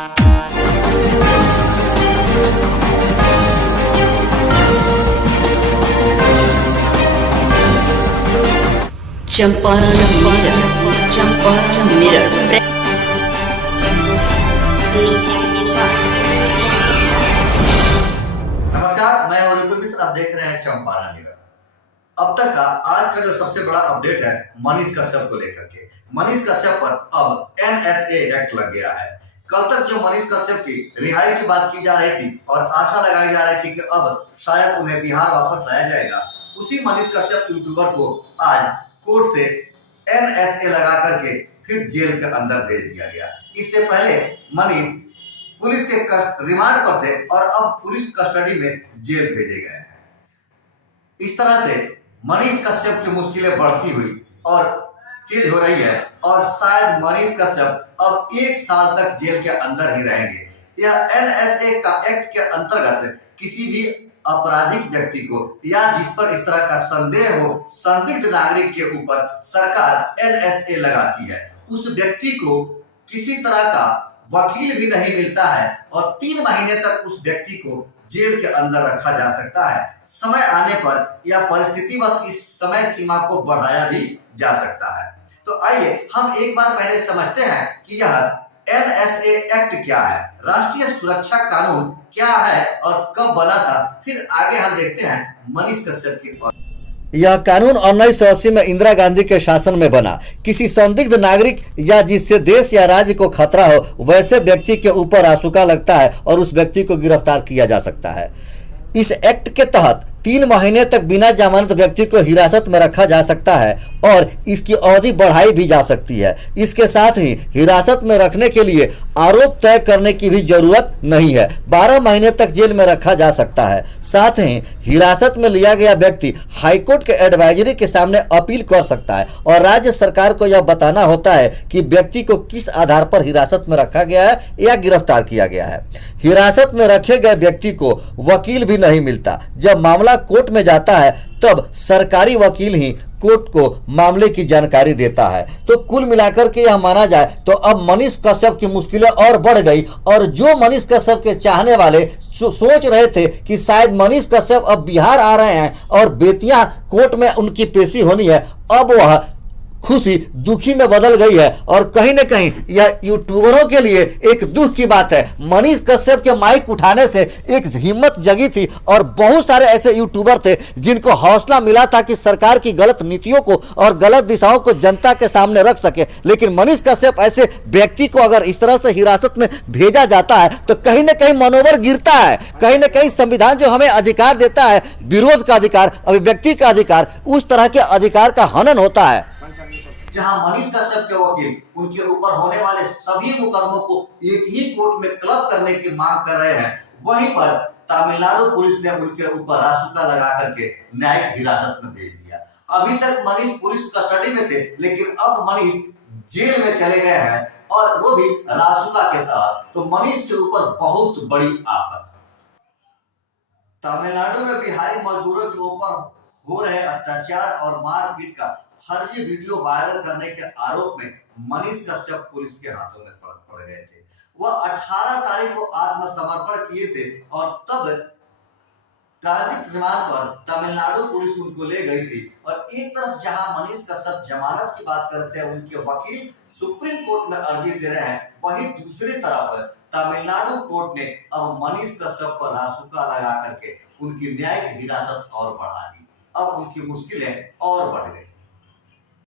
चंपारण मेरठ। नमस्कार, मैं हूं रिपुल मिश्र, आप देख रहे हैं चंपारण मेरठ। अब तक का आज का जो सबसे बड़ा अपडेट है मनीष कश्यप को लेकर के। मनीष कश्यप पर अब एनएसए एक्ट लग गया है। कल तक जो मनीष कश्यप की रिहाई की बात की जा रही थी और आशा लगाई जा रही थी कि अब शायद उन्हें बिहार वापस लाया जाएगा, उसी मनीष कश्यप यूट्यूबर को आज कोर्ट से एनएसए लगा करके फिर जेल के अंदर भेज दिया गया। इससे पहले मनीष पुलिस के रिमांड पर थे और अब पुलिस कस्टडी में जेल भेजे गए हैं। इस तरह से मनीष कश्यप की मुश्किलें बढ़ती हुई और तेज हो रही है और शायद मनीष कश्यप अब 1 साल तक जेल के अंदर ही रहेंगे। यह एनएसए का एक्ट के अंतर्गत किसी भी आपराधिक व्यक्ति को या जिस पर इस तरह का संदेह हो, संदिग्ध नागरिक के ऊपर सरकार एनएसए लगाती है। उस व्यक्ति को किसी तरह का वकील भी नहीं मिलता है और 3 महीने तक उस व्यक्ति को जेल के अंदर रखा जा सकता है। समय आने पर या परिस्थितिवश इस समय सीमा को बढ़ाया भी जा सकता है। तो आइए हम एक बार पहले समझते हैं कि यह एनएसए एक्ट क्या है, राष्ट्रीय सुरक्षा कानून क्या है और कब बना था। फिर आगे हम देखते हैं मनीष कश्यप की। यह कानून 1980 में इंदिरा गांधी के शासन में बना। किसी संदिग्ध नागरिक या जिससे देश या राज्य को खतरा हो वैसे व्यक्ति के ऊपर आशुका लगता है और उस व्यक्ति को गिरफ्तार किया जा सकता है। इस एक्ट के तहत 3 महीने तक बिना जमानत व्यक्ति को हिरासत में रखा जा सकता है और इसकी अवधि बढ़ाई भी जा सकती है। इसके साथ ही हिरासत में रखने के लिए आरोप तय करने की भी जरूरत नहीं है। 12 महीने तक जेल में रखा जा सकता है। साथ ही हिरासत में लिया गया व्यक्ति हाईकोर्ट के एडवाइजरी के सामने अपील कर सकता है और राज्य सरकार को यह बताना होता है कि व्यक्ति को किस आधार पर हिरासत में रखा गया है या गिरफ्तार किया गया है। हिरासत में रखे गए व्यक्ति को वकील भी नहीं मिलता। जब मामला कोर्ट में जाता है तब सरकारी वकील ही कोर्ट को मामले की जानकारी देता है। तो कुल मिलाकर के यह माना जाए तो अब मनीष कश्यप की मुश्किलें और बढ़ गई और जो मनीष कश्यप के चाहने वाले सोच रहे थे कि शायद मनीष कश्यप अब बिहार आ रहे हैं और बेतिया कोर्ट में उनकी पेशी होनी है, अब वह खुशी दुखी में बदल गई है और कहीं न कहीं यह यूट्यूबरों के लिए एक दुख की बात है। मनीष कश्यप के माइक उठाने से एक हिम्मत जगी थी और बहुत सारे ऐसे यूट्यूबर थे जिनको हौसला मिला था कि सरकार की गलत नीतियों को और गलत दिशाओं को जनता के सामने रख सके। लेकिन मनीष कश्यप ऐसे व्यक्ति को अगर इस तरह से हिरासत में भेजा जाता है तो कहीं न कहीं मनोबल गिरता है। कहीं न कहीं संविधान जो हमें अधिकार देता है, विरोध का अधिकार, अभिव्यक्ति का अधिकार, उस तरह के अधिकार का हनन होता है। जहां मनीष कश्यप के वकील उनके ऊपर होने वाले सभी मुकदमों को एक ही कोर्ट में क्लब करने की मांग कर रहे हैं, वहीं पर तमिलनाडु पुलिस ने उनके ऊपर रासुका लगा करके न्यायिक हिरासत में भेज दिया। अभी तक मनीष पुलिस कस्टडी में थे, लेकिन अब मनीष जेल में चले गए हैं और वो भी रासुका के तहत। तो मनीष के ऊपर बहुत बड़ी आफत। तमिलनाडु में बिहारी मजदूरों के ऊपर हो रहे अत्याचार और मारपीट का फर्जी वीडियो वायरल करने के आरोप में मनीष कश्यप पुलिस के हाथों में पड़ गए थे। वह 18 तारीख को आत्मसमर्पण किए थे और तब ट्रांजिट रिमांड पर तमिलनाडु पुलिस उनको ले गई थी। और एक तरफ जहां मनीष कश्यप जमानत की बात करते हैं, उनके वकील सुप्रीम कोर्ट में अर्जी दे रहे हैं, वहीं दूसरी तरफ तमिलनाडु कोर्ट ने अब मनीष कश्यप पर रासुका लगा करके उनकी न्यायिक हिरासत और बढ़ा दी। अब उनकी मुश्किलें और बढ़ गई।